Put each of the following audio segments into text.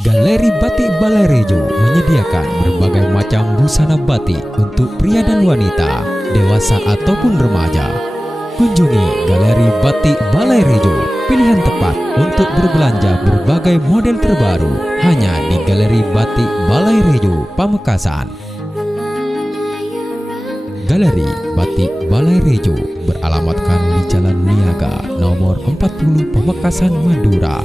Galeri Batik Balai Rejo menyediakan berbagai macam busana batik untuk pria dan wanita, dewasa ataupun remaja. Kunjungi Galeri Batik Balai Rejo, pilihan tepat untuk berbelanja berbagai model terbaru hanya di Galeri Batik Balai Rejo, Pamekasan. Galeri Batik Balai Rejo beralamatkan di Jalan Niaga nomor 40 Pamekasan, Madura.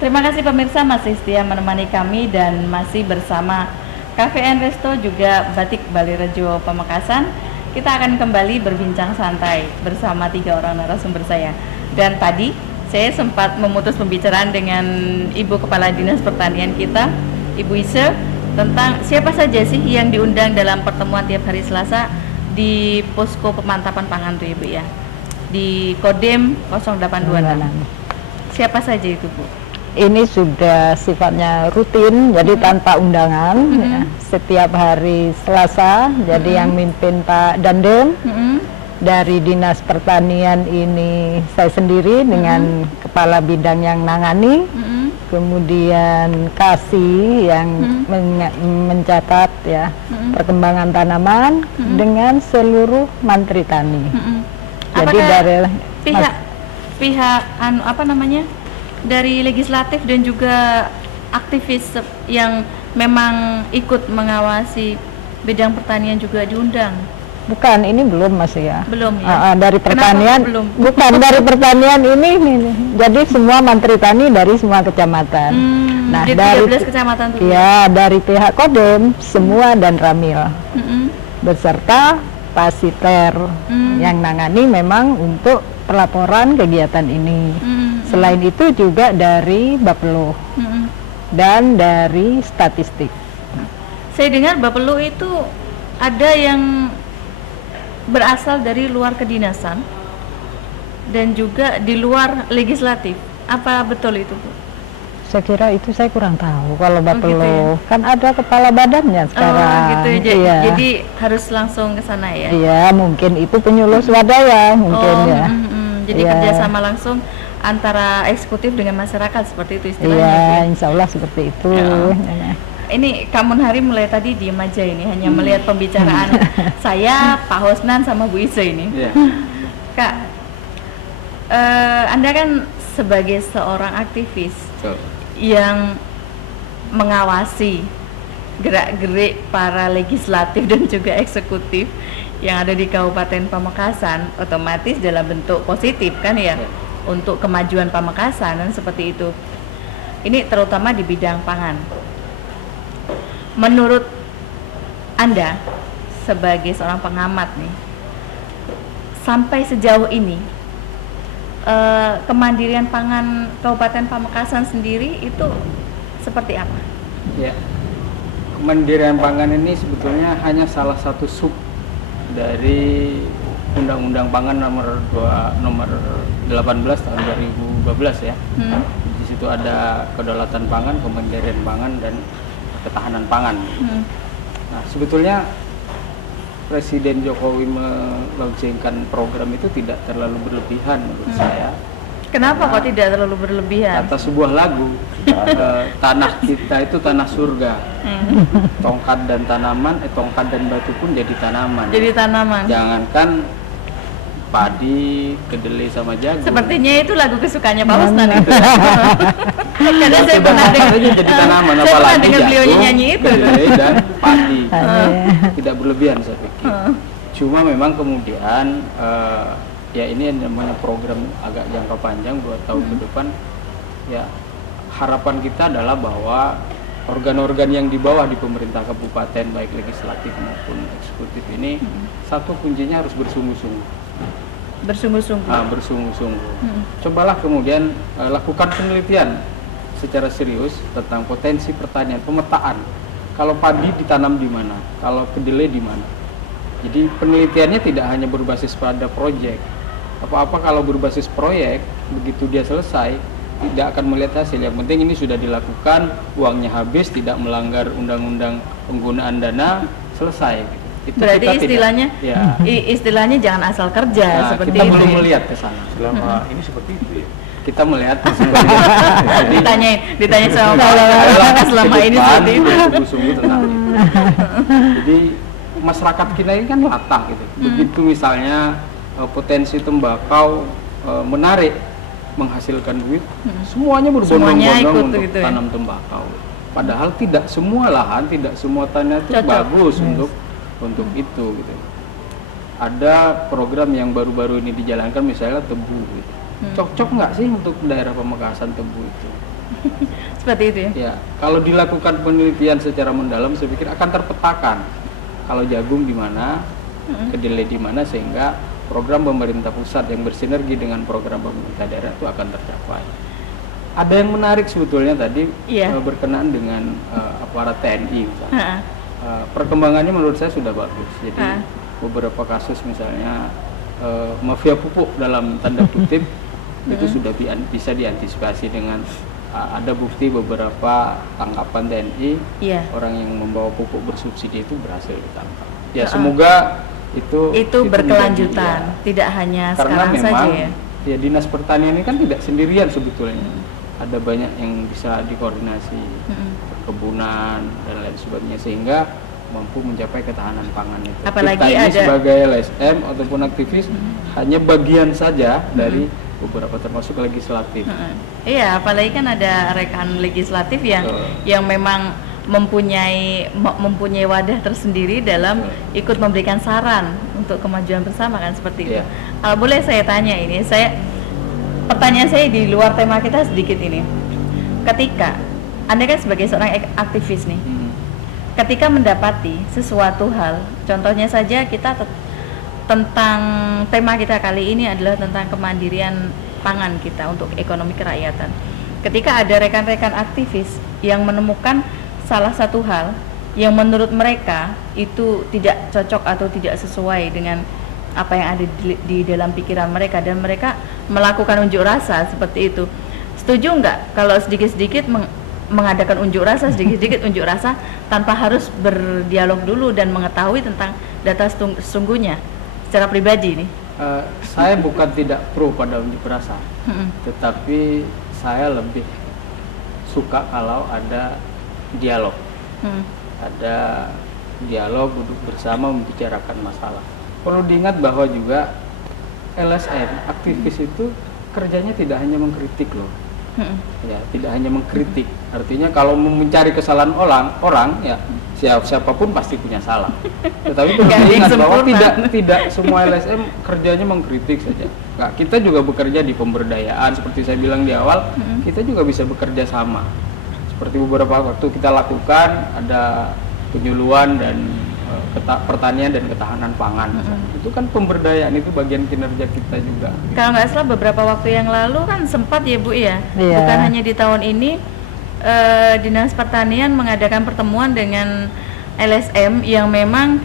Terima kasih pemirsa masih setia menemani kami dan masih bersama KVN Resto juga Batik Balai Rejo Pamekasan. Kita akan kembali berbincang santai bersama 3 orang narasumber saya. Dan tadi saya sempat memutus pembicaraan dengan Ibu Kepala Dinas Pertanian kita, Ibu Ise, tentang siapa saja sih yang diundang dalam pertemuan tiap hari Selasa di posko pemantapan pangan tuh Ibu ya, di Kodim 0826. Siapa saja itu Bu? Ini sudah sifatnya rutin, jadi tanpa undangan, ya. Setiap hari Selasa, jadi yang mimpin Pak Dandem. Dari Dinas Pertanian ini saya sendiri dengan kepala bidang yang nangani, kemudian Kasih yang mencatat ya perkembangan tanaman dengan seluruh mantri tani. Jadi dari pihak dari legislatif dan juga aktivis yang memang ikut mengawasi bidang pertanian juga diundang? Bukan, ini belum masih ya. Belum ya? Dari pertanian, belum? Bukan, dari pertanian ini. Jadi semua mantri tani dari semua kecamatan. Nah, dari 13 kecamatan tuh? Ya, dari pihak Kodim, semua dan Ramil. Beserta Pasiter yang nangani memang untuk pelaporan kegiatan ini. Selain itu juga dari Bapelu dan dari statistik. Saya dengar Bapelu itu ada yang berasal dari luar kedinasan dan juga di luar legislatif. Apa betul itu Bu? Saya kira itu saya kurang tahu kalau Bapelu. Gitu ya? Kan ada kepala badannya sekarang. Oh gitu ya. Iya. Jadi harus langsung ke sana ya? Iya, mungkin itu penyuluh swadaya mungkin ya. Jadi kerjasama langsung antara eksekutif dengan masyarakat seperti itu istilahnya. Iya, insya Allah seperti itu. Ini Kamun Hari mulai tadi diem aja ini, hanya melihat pembicaraan saya, Pak Hosnan sama Bu Ise ini. Kak, Anda kan sebagai seorang aktivis yang mengawasi gerak-gerik para legislatif dan juga eksekutif yang ada di Kabupaten Pamekasan, otomatis dalam bentuk positif kan ya, untuk kemajuan Pamekasan dan seperti itu. Ini terutama di bidang pangan. Menurut Anda sebagai seorang pengamat nih, sampai sejauh ini kemandirian pangan Kabupaten Pamekasan sendiri itu seperti apa? Ya, kemandirian pangan ini sebetulnya hanya salah satu sub dari Undang-Undang Pangan nomor 18 tahun 2012 ya. Di situ ada kedaulatan pangan, kemandirian pangan dan ketahanan pangan. Nah, sebetulnya Presiden Jokowi melaunchingkan program itu tidak terlalu berlebihan menurut saya. Kenapa kok tidak terlalu berlebihan? Kata sebuah lagu, tanah kita itu tanah surga. Tongkat dan tanaman, tongkat dan batu pun jadi tanaman. Jadi tanaman. Jangankan padi, kedelai sama jagung. Sepertinya itu lagu kesukaannya Pak Hosnan itu. Karena saya pernah dengar jadi tanaman, saya pernah apalagi dengar beliau jagung, nyanyi itu. kedelai dan padi. Tidak berlebihan saya pikir. Cuma memang kemudian ya ini yang namanya program agak jangka panjang 2 tahun ke depan. Ya harapan kita adalah bahwa organ-organ yang di bawah di pemerintah kabupaten baik legislatif maupun eksekutif ini satu kuncinya harus bersungguh-sungguh. Bersungguh-sungguh. Cobalah kemudian lakukan penelitian secara serius tentang potensi pertanian, pemetaan. Kalau padi ditanam di mana, kalau kedelai di mana. Jadi penelitiannya tidak hanya berbasis pada proyek. Apa-apa kalau berbasis proyek, begitu dia selesai, tidak akan melihat hasil. Yang penting ini sudah dilakukan, uangnya habis, tidak melanggar undang-undang penggunaan dana, selesai. Itu berarti kita istilahnya, istilahnya jangan asal kerja, nah, seperti kita itu. belum Ya? melihat ke sana. Selama ini seperti itu ya. Kita melihat seperti itu. ditanya sama Pak selama ini seperti itu. Sungguh-sungguh tentang itu. Jadi masyarakat kita ini kan latah gitu. Begitu misalnya potensi tembakau menarik, menghasilkan duit, semuanya berbondong-bondong untuk gitu, tanam tembakau. Padahal tidak semua lahan, tidak semua tanah itu bagus untuk itu gitu. Ada program yang baru-baru ini dijalankan misalnya tebu gitu. Cocok nggak sih untuk daerah Pamekasan tebu itu? Seperti itu ya? Ya, kalau dilakukan penelitian secara mendalam, saya pikir akan terpetakan. Kalau jagung di mana, kedelai di mana, sehingga program pemerintah pusat yang bersinergi dengan program pemerintah daerah itu akan tercapai. Ada yang menarik sebetulnya tadi berkenaan dengan aparat TNI misalnya. Perkembangannya menurut saya sudah bagus. Jadi beberapa kasus misalnya mafia pupuk dalam tanda kutip itu sudah bisa diantisipasi dengan ada bukti beberapa tangkapan TNI orang yang membawa pupuk bersubsidi itu berhasil ditangkap. Ya semoga itu berkelanjutan, tidak hanya karena sekarang memang, saja ya. Ya dinas pertanian ini kan tidak sendirian sebetulnya. Ada banyak yang bisa dikoordinasi, perkebunan dan lain sebagainya sehingga mampu mencapai ketahanan pangan itu. Apalagi kita ini ada sebagai LSM ataupun aktivis hanya bagian saja dari beberapa termasuk legislatif. Iya, apalagi kan ada rekan legislatif yang memang mempunyai wadah tersendiri dalam ikut memberikan saran untuk kemajuan bersama kan seperti itu. Kalau boleh saya tanya ini, pertanyaan saya di luar tema kita sedikit ini. Ketika Anda kan sebagai seorang aktivis nih, ketika mendapati sesuatu hal, contohnya saja kita tentang tema kita kali ini adalah tentang kemandirian pangan kita untuk ekonomi kerakyatan. Ketika ada rekan-rekan aktivis yang menemukan salah satu hal yang menurut mereka itu tidak cocok atau tidak sesuai dengan apa yang ada di dalam pikiran mereka dan mereka melakukan unjuk rasa seperti itu. Setuju nggak kalau sedikit-sedikit mengadakan unjuk rasa, sedikit-sedikit unjuk rasa tanpa harus berdialog dulu dan mengetahui tentang data sesungguhnya secara pribadi nih? Saya bukan tidak pro pada unjuk rasa, tetapi saya lebih suka kalau ada dialog. Ada dialog, duduk bersama membicarakan masalah. Perlu diingat bahwa juga LSM, aktivis itu kerjanya tidak hanya mengkritik loh. Ya, tidak hanya mengkritik. Artinya kalau mencari kesalahan orang ya siapapun pasti punya salah. Tetapi perlu diingat bahwa tidak semua LSM kerjanya mengkritik saja. Nah, kita juga bekerja di pemberdayaan seperti saya bilang di awal, kita juga bisa bekerja sama. Seperti beberapa waktu kita lakukan ada penyuluhan dan pertanian dan ketahanan pangan. Itu kan pemberdayaan, itu bagian kinerja kita juga. Kalau nggak salah beberapa waktu yang lalu kan sempat ya Bu ya, bukan hanya di tahun ini, Dinas Pertanian mengadakan pertemuan dengan LSM yang memang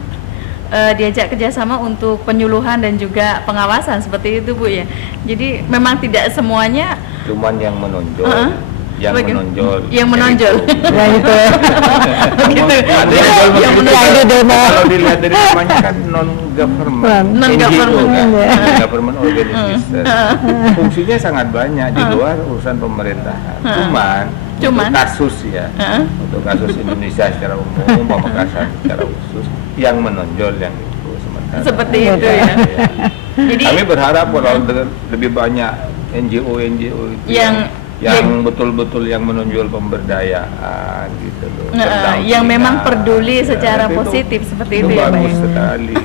diajak kerjasama untuk penyuluhan dan juga pengawasan seperti itu Bu ya. Jadi memang tidak semuanya. Cuman yang menonjol. Yang menonjol. Ya itu. Kalau dilihat dari namanya kan non-government, government organization. Fungsinya sangat banyak di luar urusan pemerintahan. Cuman kasus ya, untuk kasus Indonesia secara umum, Pamekasan secara khusus, yang menonjol yang itu sementara. Seperti itu ya. Jadi kami berharap kalau lebih banyak NGO itu yang betul-betul yang menonjol pemberdayaan gitu loh. Yang memang peduli secara positif seperti itu ya Pak. Bagus sekali.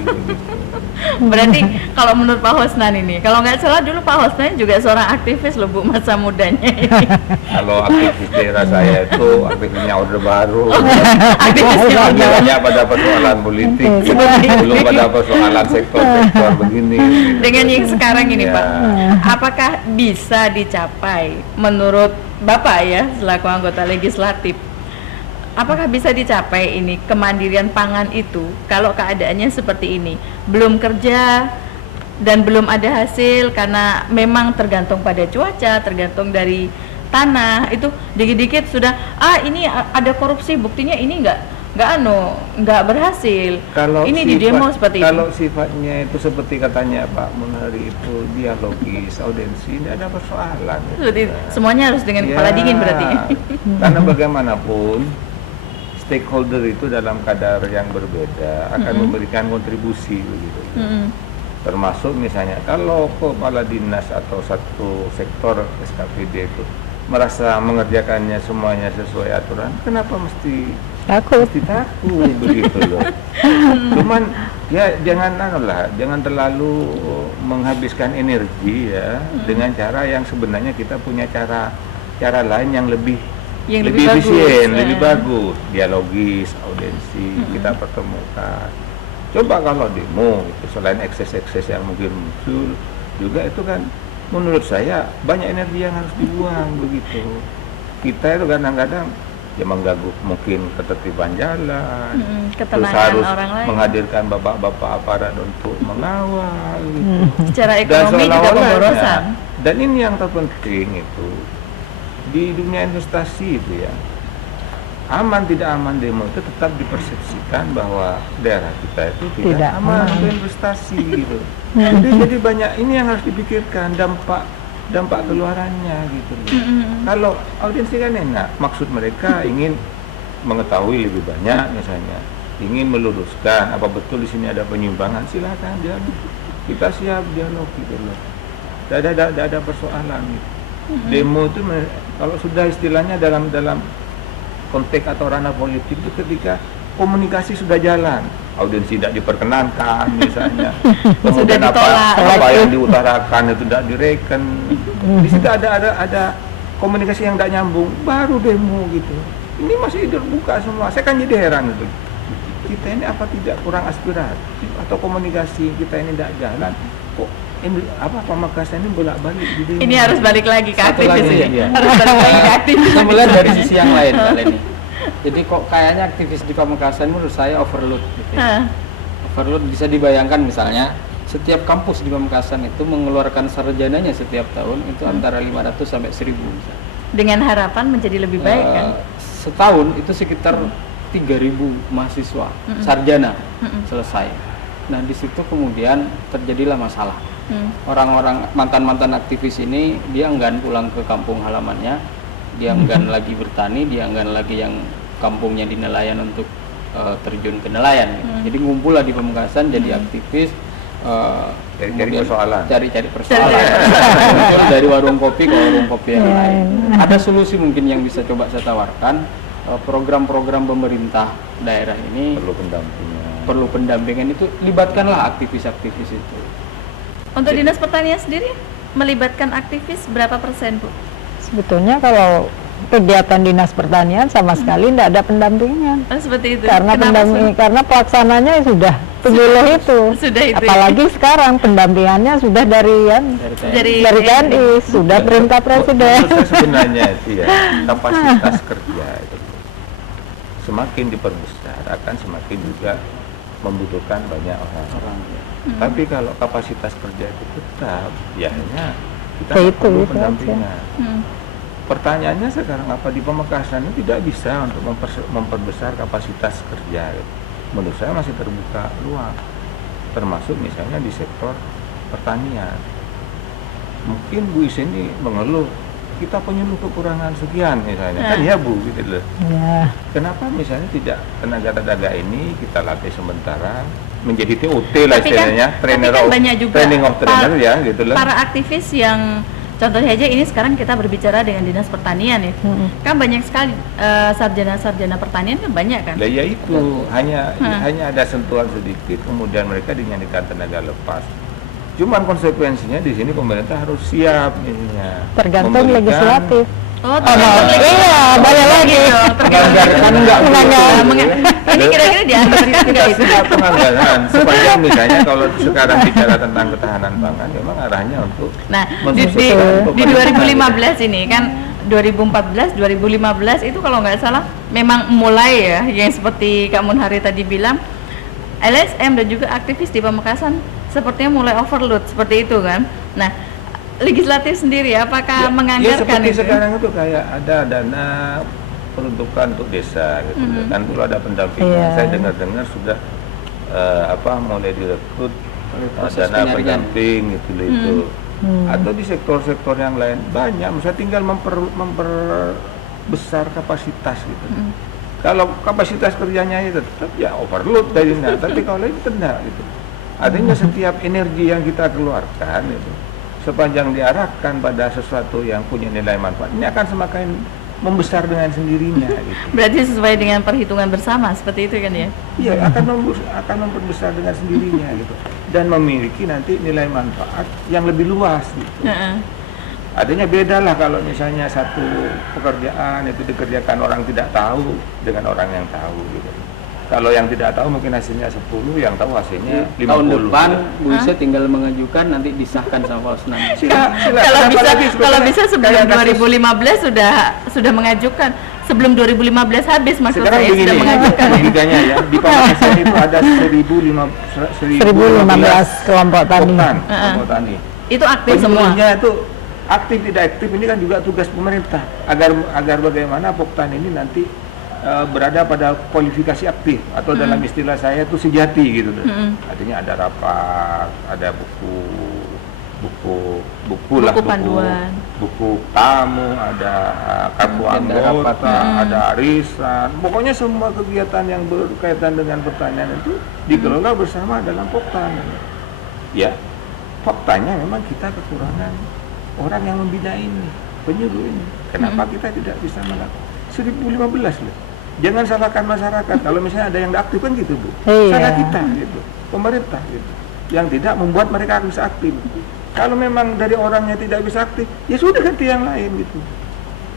Berarti kalau menurut Pak Hosnan ini, kalau nggak salah dulu Pak Hosnan juga seorang aktivis loh Bu masa mudanya ini. Kalau aktivis daerah saya itu aktivisnya Orde Baru. Aktivisnya pada persoalan politik, belum pada persoalan sektor-sektor begini. Dengan yang sekarang ini Pak, apakah bisa dicapai menurut Bapak ya selaku anggota legislatif? Apakah bisa dicapai ini kemandirian pangan itu kalau keadaannya seperti ini, belum kerja dan belum ada hasil karena memang tergantung pada cuaca, tergantung dari tanah itu dikit-dikit sudah ini ada korupsi, buktinya ini nggak berhasil. Kalau ini di demo seperti itu. Kalau sifatnya itu seperti katanya Pak Munari itu dialogis, audensi, tidak ada persoalan. Semuanya harus dengan kepala dingin berarti. Karena bagaimanapun stakeholder itu dalam kadar yang berbeda akan memberikan kontribusi begitu. Termasuk misalnya kalau kepala dinas atau satu sektor SKPD itu merasa mengerjakannya semuanya sesuai aturan, kenapa mesti takut begitu loh. Cuman ya jangan terlalu menghabiskan energi ya dengan cara yang sebenarnya kita punya cara lain yang lebih efisien, lebih bagus, dialogis, audensi, kita pertemukan. Coba kalau demo itu selain ekses-ekses yang mungkin muncul juga itu kan menurut saya banyak energi yang harus dibuang begitu. Kita itu kadang-kadang ya mengganggu mungkin ketertiban jalan, terus harus menghadirkan bapak-bapak aparat untuk mengawal gitu. Secara ekonomi juga pemborosan. Dan ini yang terpenting itu di dunia investasi itu ya, aman tidak aman demo itu tetap dipersepsikan bahwa daerah kita itu tidak aman untuk investasi gitu. Jadi banyak ini yang harus dipikirkan dampak keluarannya gitu. Kalau audiensi kan enak, maksud mereka ingin mengetahui lebih banyak misalnya, ingin meluruskan apa betul di sini ada penyimpangan, silakan dialog. Kita siap dialog gitu loh. Tidak ada persoalan gitu. Demo itu kalau sudah istilahnya dalam konteks atau ranah politik itu ketika komunikasi sudah jalan, audiensi tidak diperkenankan misalnya, kemudian apa yang diutarakan itu tidak direken, di situ ada komunikasi yang tidak nyambung, baru demo gitu. Ini masih terbuka semua. Saya kan jadi heran itu. Kita ini apa tidak kurang aspiratif atau komunikasi kita ini tidak jalan? Kok ini Pamekasan ini bolak-balik di demo? Ini harus balik lagi ke aktivis ini. Harus balik lagi ke aktivis. Kita melihat dari sisi yang lain kali ini. Jadi kok kayaknya aktivis di Pamekasan menurut saya overload gitu ya. Overload bisa dibayangkan misalnya setiap kampus di Pamekasan itu mengeluarkan sarjananya setiap tahun itu antara 500 sampai 1000 misalnya. Dengan harapan menjadi lebih baik kan? Setahun itu sekitar 3.000 mahasiswa sarjana selesai. Nah di situ kemudian terjadilah masalah. Orang-orang mantan aktivis ini dia enggan pulang ke kampung halamannya, dia enggan lagi bertani, dia enggan lagi yang kampungnya di nelayan untuk terjun ke nelayan gitu. Jadi ngumpullah di Pamekasan jadi aktivis, cari persoalan dari warung kopi ke warung kopi yang lain. Ada solusi mungkin yang bisa coba saya tawarkan, program-program pemerintah daerah ini perlu pendampingan itu, libatkanlah aktivis-aktivis itu. Untuk Dinas Pertanian sendiri melibatkan aktivis berapa persen, Bu? Sebetulnya kalau kegiatan Dinas Pertanian sama sekali tidak ada pendampingan. Seperti itu. Karena pelaksananya sudah pemilih itu. Apalagi sekarang pendampingannya sudah dari TNI, sudah perintah presiden. Sebenarnya itu ya kapasitas kerja itu semakin diperbesar akan semakin juga membutuhkan banyak orang. Tapi kalau kapasitas kerja itu tetap, ya hanya kita perlu pendampingan. Pertanyaannya sekarang apa di Pamekasan ini tidak bisa untuk memperbesar kapasitas kerja. Menurut saya masih terbuka luang, termasuk misalnya di sektor pertanian. Mungkin Bu Isen ini mengeluh, kita penyuluh kekurangan sekian misalnya, kan ya Bu gitu loh. Kenapa misalnya tidak tenaga ini kita latih sementara menjadi TOT lah istilahnya, training of trainer ya gitu loh. Para aktivis yang contohnya aja ini sekarang kita berbicara dengan Dinas Pertanian ya, kan banyak sekali sarjana pertanian kan banyak kan. Ya itu hanya ada sentuhan sedikit, kemudian mereka dinyanyikan tenaga lepas. Cuman konsekuensinya di sini pemerintah harus siap ininya. Tergantung legislatif. Iya, balik lagi. Ini kira-kira dianggap juga itu. Penganggaran sepanjang misalnya kalau sekarang bicara tentang ketahanan pangan, memang arahnya untuk. Nah, di 2015 ini kan 2014, 2015 itu kalau nggak salah memang mulai ya yang seperti Kak Munhari tadi bilang, LSM dan juga aktivis di Pamekasan sepertinya mulai overload seperti itu kan. Nah, legislatif sendiri apakah menganggarkan seperti itu? Sekarang itu kayak ada dana peruntukan untuk desa gitu. Dan perlu ada pendampingan. Saya dengar-dengar sudah mulai direkrut dana pendamping itu. Atau di sektor-sektor yang lain banyak, misalnya tinggal memperbesar kapasitas gitu. Kalau kapasitas kerjanya itu tetap ya overload jadinya, tapi kalau itu tidak gitu. Artinya setiap energi yang kita keluarkan itu sepanjang diarahkan pada sesuatu yang punya nilai manfaat, ini akan semakin membesar dengan sendirinya gitu. Berarti sesuai dengan perhitungan bersama seperti itu kan ya? Iya, akan memperbesar dengan sendirinya gitu. Dan memiliki nanti nilai manfaat yang lebih luas gitu. Adanya beda lah kalau misalnya satu pekerjaan itu dikerjakan orang tidak tahu dengan orang yang tahu gitu. Kalau yang tidak tahu mungkin hasilnya 10, yang tahu hasilnya 50. Tahun depan Bu Ise tinggal mengajukan, nanti disahkan sama Posnam. Kalau bisa sebelum 2015 sudah mengajukan. Sebelum 2015 habis maksud sekarang saya sudah mengajukan. Logikanya ya, di Pamekasan itu ada 1015 kelompok tani. Kelompok tani. Itu aktif semua. Penyuluhnya itu aktif tidak aktif ini kan juga tugas pemerintah agar bagaimana Poktan ini nanti berada pada kualifikasi aktif atau dalam istilah saya itu sejati gitu. Artinya ada rapat, ada buku panduan, buku tamu, ada kartu anggota, ada arisan. Pokoknya semua kegiatan yang berkaitan dengan pertanian itu dikelola bersama dalam Poktan. Ya, faktanya memang kita kekurangan orang yang membina ini, penyuluh ini. Kenapa kita tidak bisa melakukan 1015 loh. Jangan salahkan masyarakat. Kalau misalnya ada yang aktif kan gitu Bu. Salah kita gitu, pemerintah gitu. Yang tidak membuat mereka bisa aktif. Kalau memang dari orangnya tidak bisa aktif, ya sudah ganti yang lain gitu.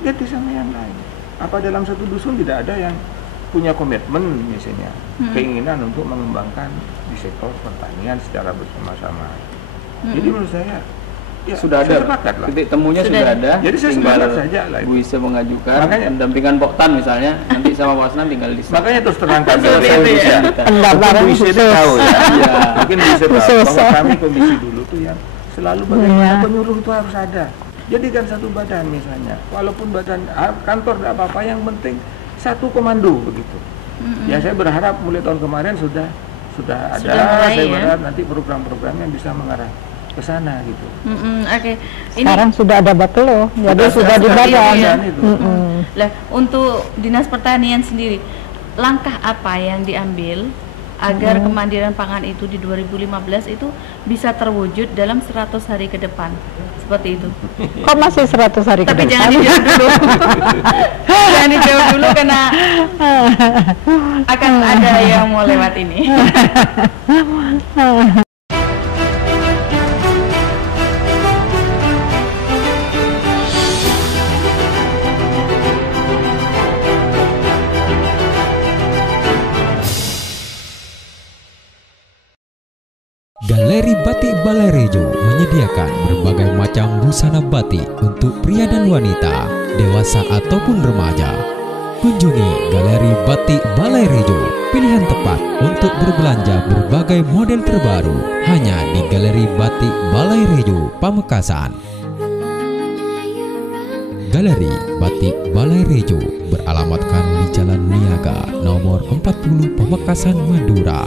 Ganti sama yang lain. Apa dalam satu dusun tidak ada yang punya komitmen misalnya, keinginan untuk mengembangkan di sektor pertanian secara bersama-sama. Jadi menurut saya ya, sudah ada titik temunya sudah ada. Jadi saya sepakat saja lah. Bu Ise mengajukan pendampingan Poktan misalnya, nanti sama Posnam tinggal disahkan. Makanya terus terangkan Bu Ise itu tahu ya. Mungkin Bu Ise tahu bahwa kami komisi dulu tuh yang selalu bagaimana penyuluh itu harus ada. Jadikan satu badan misalnya, walaupun badan kantor tidak apa-apa, yang penting satu komando begitu. Ya saya berharap mulai tahun kemarin sudah ada. Saya berharap nanti program-programnya bisa mengarah ke sana gitu. Oke. Sekarang sudah ada Bapelo, jadi sudah di badan. Lah, untuk Dinas Pertanian sendiri, langkah apa yang diambil agar kemandirian pangan itu di 2015 itu bisa terwujud dalam 100 hari ke depan? Seperti itu. Kok masih 100 hari ke depan? Tapi jangan dijawab dulu. Jangan dijawab dulu karena akan ada yang mau lewat ini. Galeri Batik Balai Rejo menyediakan berbagai macam busana batik untuk pria dan wanita, dewasa ataupun remaja. Kunjungi Galeri Batik Balai Rejo, pilihan tepat untuk berbelanja berbagai model terbaru hanya di Galeri Batik Balai Rejo, Pamekasan. Galeri Batik Balai Rejo beralamatkan di Jalan Niaga nomor 40 Pamekasan, Madura.